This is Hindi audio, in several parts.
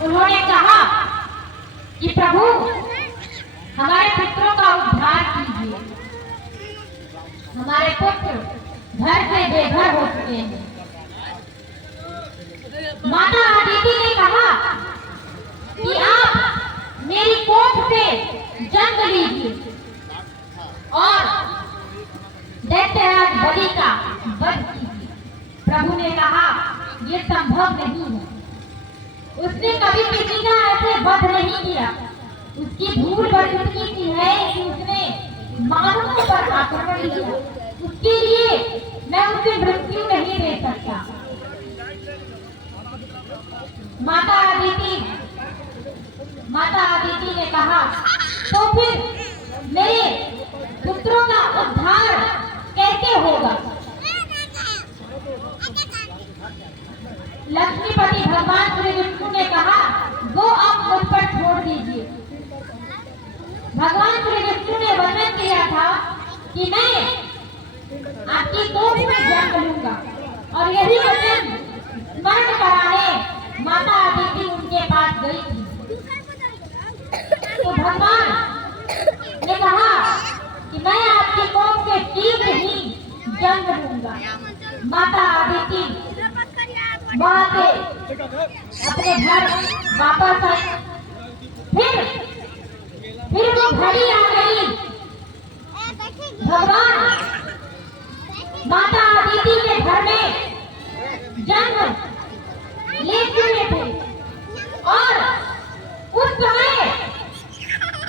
उन्होंने कहा कि प्रभु हमारे पुत्रों का उद्धार कीजिए, हमारे पुत्र घर से बेघर हो चुके हैं। माता अदिति ने कहा कि आप मेरी कोख से जन्म लीजिए और दैत्यराज बलि का वध कीजिए। प्रभु ने कहा ये संभव नहीं है। उसने कभी किसी का ऐसे वध नहीं किया। उसकी भूल बस इतनी सी है कि उसने मानवों पर आक्रमण किया। उसके लिए मैं उसे मृत्यु नहीं दे सकता। माता अदिति ने कहा तो फिर मेरे पुत्रों का उद्धार कैसे होगा? लक्ष्मीपति भगवान श्री विष्णु ने कहा वो आप मुझ पर छोड़ दीजिए। भगवान श्री विष्णु ने वचन दिया था कि मैं आपकी कोख में जन्म लूंगा और यही वचन स्मरण कराने माता अदिति उनके पास गई थी। तो भगवान ने कहा कि मैं आपकी कोख से शीघ्र ही जन्म लूंगा। माता अदिति वहां से अपने घर वापस आई। फिर वो घड़ी आ गई। भगवान माता अदिति के घर में जन्म ले चुके थे और उस समय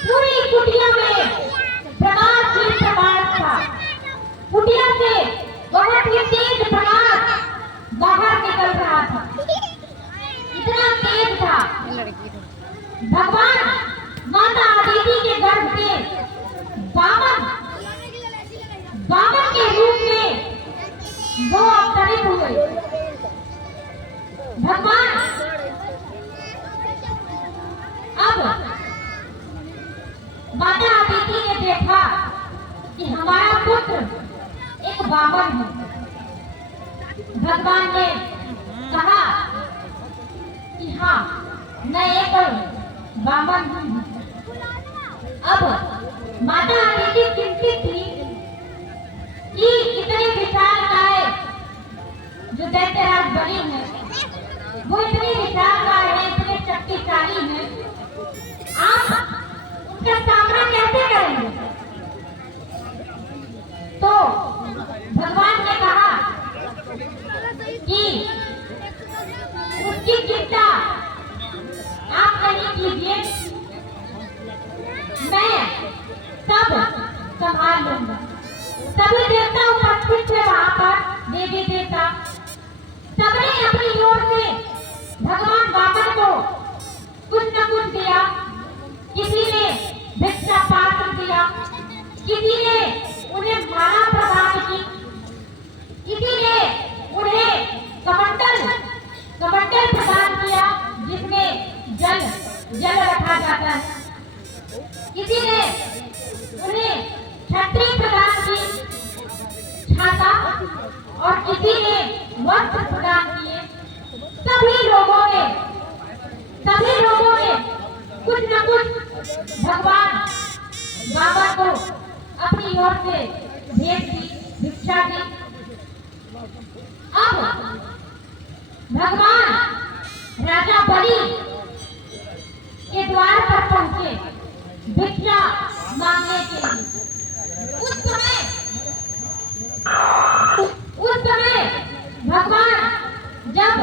पूरी कुटिया में प्रकाश ही प्रकाश था। कुटिया से बहुत ही तेज प्रकाश बाहर निकल रहा था। इतना तेज था। भगवान माता अदिति के गर्भ से बामन के रूप में वो अवतरित हुए। भगवान अब माता अदिति ने देखा कि हमारा पुत्र एक बामन है। भगवान ने कहा कि हाँ मैं एक बामन हूँ। अब माता अदिति चिंतित थी कि इतने विशालकाय जो दैत्यराज बलि है वो इतनी विशालकाय है, इतने शक्तिशाली है, आप उनका सामना कैसे करेंगे? तो भगवान ने कहा कि उसकी चिंता आप नहीं कीजिए, मैं सब संभाल लूंगा। सभी देवता उपस्थित थे वहां पर, देवी देवता सबने अपनी ओर से भगवान वामन को कुछ न कुछ दिया। किसी ने भिक्षा पात्र दिया, किसी ने उन्हें माला प्रदान की, किसी ने उन्हें कमंडल प्रदान किया जिसमें जल रखा जाता है। किसी ने उन्हें छतरी प्रदान की, छाता, और किसी ने वस्त्र प्रदान किए। सभी लोगों ने कुछ न कुछ भगवान बाबा को अपनी ओर से भेंट दी, भिक्षा दी। अब भगवान राजा बलि के द्वार पर पहुंचे भिक्षा मांगने के लिए। उस समय भगवान जब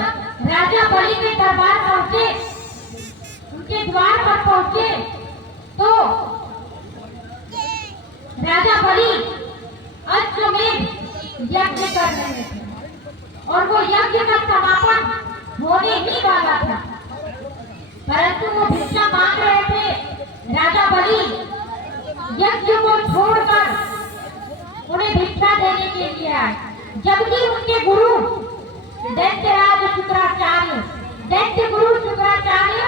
राजा बलि के दरबार पहुंचे, उनके द्वार पर पहुंचे, तो राजा बलि अश्वमेध यज्ञ कर रहे थे और वो यज्ञ का समापन होने ही वाला था, परंतु वो भिक्षा मांग रहे थे। राजा बलि यज्ञ को छोड़कर उन्हें भिक्षा देने के लिए आए, जबकि उनके गुरु दैत्य गुरु शुक्राचार्य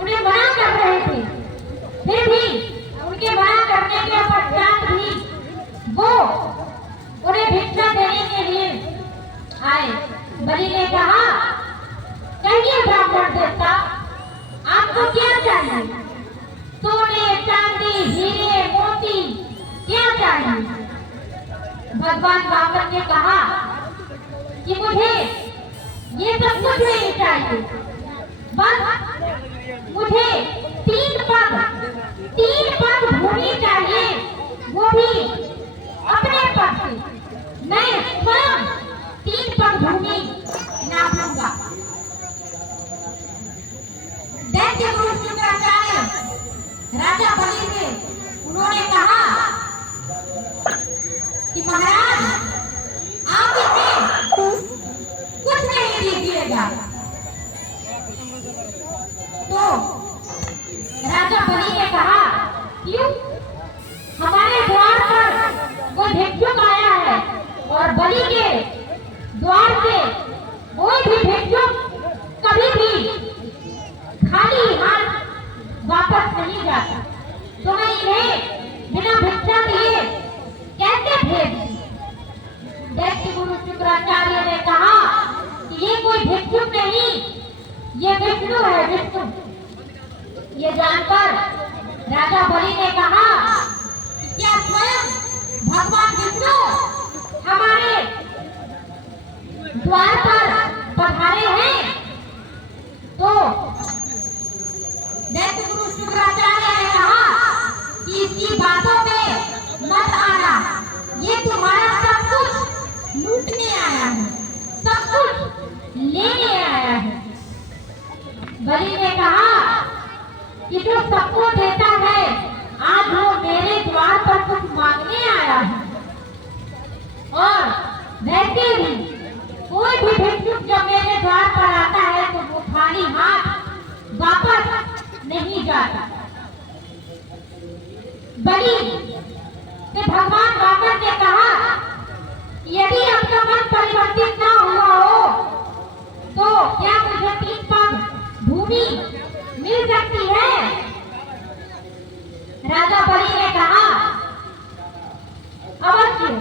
उन्हें मना कर रहे थे। फिर भी उनके मना करने के पश्चात भी वो उन्हें भिक्षा देने के लिए आए। बलि ने कहा चाहिए। भगवान वामन ने कहा कि मुझे ये सब कुछ नहीं चाहिए, बस मुझे 3 पग भूमि चाहिए, वो भी अपने पग से। मैं स्वयं 3 पग भूमि नापूंगा। दैत्य गुरु शुक्राचार्य राजा बलि से उन्होंने कहा कि महाराज आप इसे कुछ नहीं दीजिएगा। तो राजा बलि ने कहा क्यों? हमारे द्वार पर कोई भिक्षुक आया है और बलि के द्वार से कोई भी भिक्षुक कभी भी खाली हाथ वापस नहीं जाता, तो मैं इन्हें बिना भिक्षा दिए कैसे भेज दूं? दैत्य गुरु शुक्राचार्य ने कहा कि ये कोई भिक्षुक नहीं, ये विष्णु है, विष्णु। ये जानकर राजा बलि ने कहा क्या स्वयं भगवान विष्णु हमारे द्वार पर पधारे हैं? तो दैत्य गुरु शुक्राचार्य ने कहा कि इसकी बातों पे मत आना, ये तुम्हारा सब कुछ लूटने आया है, सब कुछ लेने आया है। बलि ने कहा कि जो सबको देता है आज वो मेरे द्वार पर कुछ मांगने आया है। और वैसे भी कोई भी भिक्षुक जब मेरे द्वार पर आता है तो वो खाली हाथ वापस नहीं जाता। बलि से भगवान वामन ने कहा यदि आपका मन परिवर्तित ना हुआ हो तो क्या मुझे 3 पग भूमि मिल सकती है? राजा बलि ने कहा अवश्य,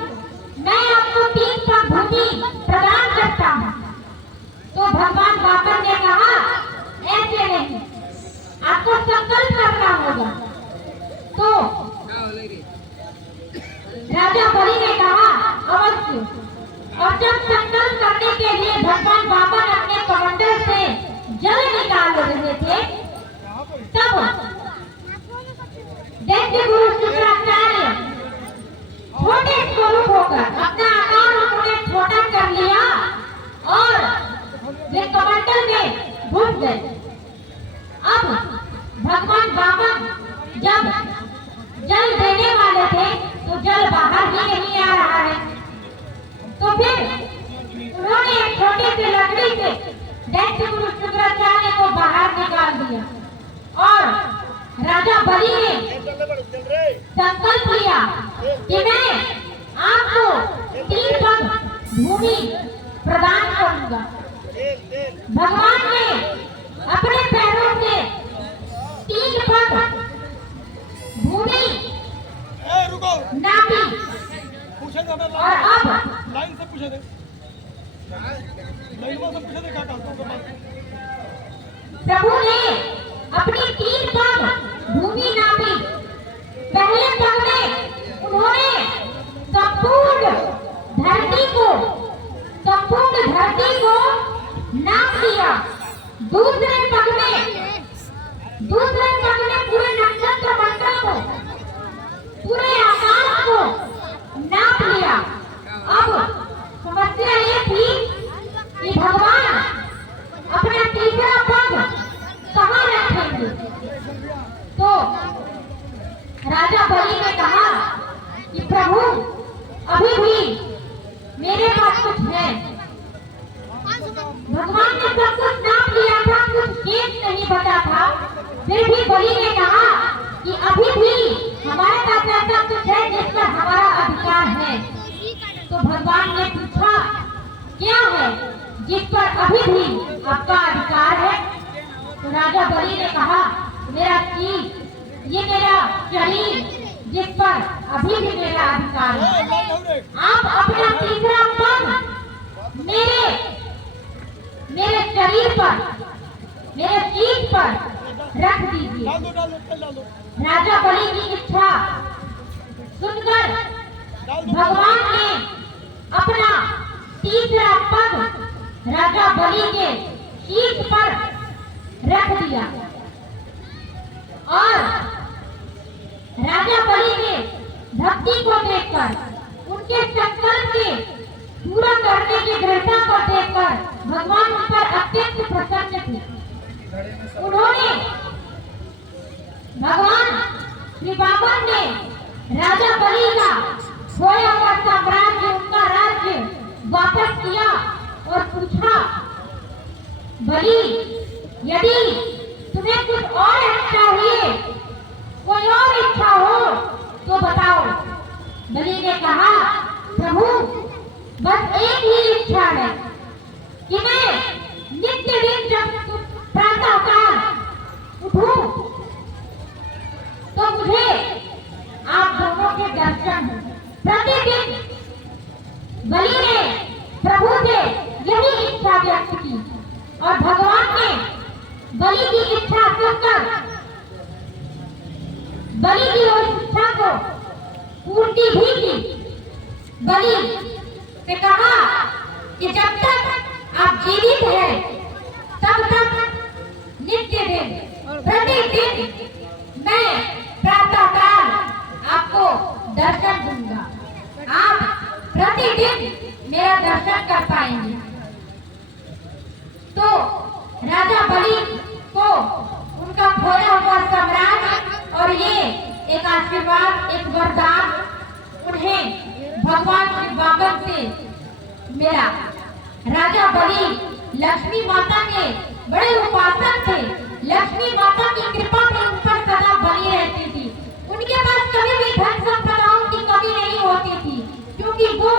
मैं आपको 3 पग भूमि प्रदान करता हूँ। तो भगवान वामन ने कहा ऐसे नहीं, आपको संकल्प करना होगा। तो राजा बलि ने कहा अवश्य। और जब संकल्प करने के लिए भगवान वामन अपने कमंडल से जल निकाल रहे थे तब दैत्य गुरु शुक्राचार्य छोटे स्वरूप होकर अपना आकार उन्होंने छोटा कर लिया और वे कमंडल में घुस गए। अब भगवान वामन जब जल देने वाले थे तो जल बाहर ही नहीं आ रहा है, तो फिर उन्होंने एक छोटे से लकड़ी से दैत्य गुरु शुक्राचार्य को बाहर निकाल दिया और राजा बलि ने संकल्प लिया कि मैं आपको 3 पग भूमि प्रदान करूंगा। भगवान ने अपने पैरों से 3 पग भूमि नापी और अब लाइन से पूछे थे, लाइन से पूछे थे क्या कहता प्रभु ने अपनी 3 पग भूमि नापी। पहले पग में उन्होंने संपूर्ण धरती को नाप लिया। दूसरे पग में पूरे नक्षत्र मंडल को, पूरे आकाश को नाप लिया। अब समस्या ये थी कि भगवान अपना तीसरा पग कहाँ रखेंगे? तो राजा बलि ने कहा कि प्रभु अभी भी मेरे पास कुछ है। भगवान ने सब कुछ नाप लिया था, कुछ शेष नहीं बचा था। फिर भी बलि ने कहा कि अभी भी हमारे पास ऐसा कुछ है जिस पर हमारा अधिकार है। तो भगवान ने पूछा क्या है जिस पर अभी भी आपका अधिकार है? तो राजा बलि ने कहा मेरा चीज, ये मेरा शरीर जिस पर अभी भी मेरा अधिकार है। आप अपना तीसरा पग मेरे शरीर पर, मेरे शीश पर रख दीजिए। राजा बलि की इच्छा सुनकर भगवान ने अपना तीसरा पग राजा बलि के शीश पर रख दिया और राजा बलि के भक्ति को देखकर, उनके संकल्प के पूरा करने की दृढ़ता को देखकर भगवान उन पर अत्यंत प्रसन्न थे। उन्होंने भगवान श्री बाबर ने राजा बलि का खोया हुआ साम्राज्य, उनका राज्य वापस किया और पूछा, बलि यदि तुम्हें कुछ और चाहिए, कोई और इच्छा हो तो बताओ। बलि ने कहा, प्रभु बस एक ही इच्छा है कि मैं नित्य दिन जब प्रातः काल उठूं तो मुझे आप दोनों के दर्शन हो। प्रतिदिन बलि ने प्रभु से यही इच्छा व्यक्त की और भगवान ने बलि की इच्छा सुनकर बलि की उस इच्छा को पूर्ति भी की। बलि से कहा कि जब तक आप जीवित हैं तब तक नित्य दिन प्रतिदिन मैं प्रातः काल आपको दर्शन दूंगा, आप प्रतिदिन मेरा दर्शन कर पाएंगे। तो राजा बलि को उनका खोया हुआ साम्राज्य और ये एक आशीर्वाद, एक वरदान उन्हें भगवान श्री बाबर से मिला। राजा बलि लक्ष्मी माता के बड़े उपासक थे। लक्ष्मी माता की कृपा में उन पर सदा बनी रहती थी। उनके पास कभी भी धन संपदाओं की कमी नहीं होती थी, क्योंकि वो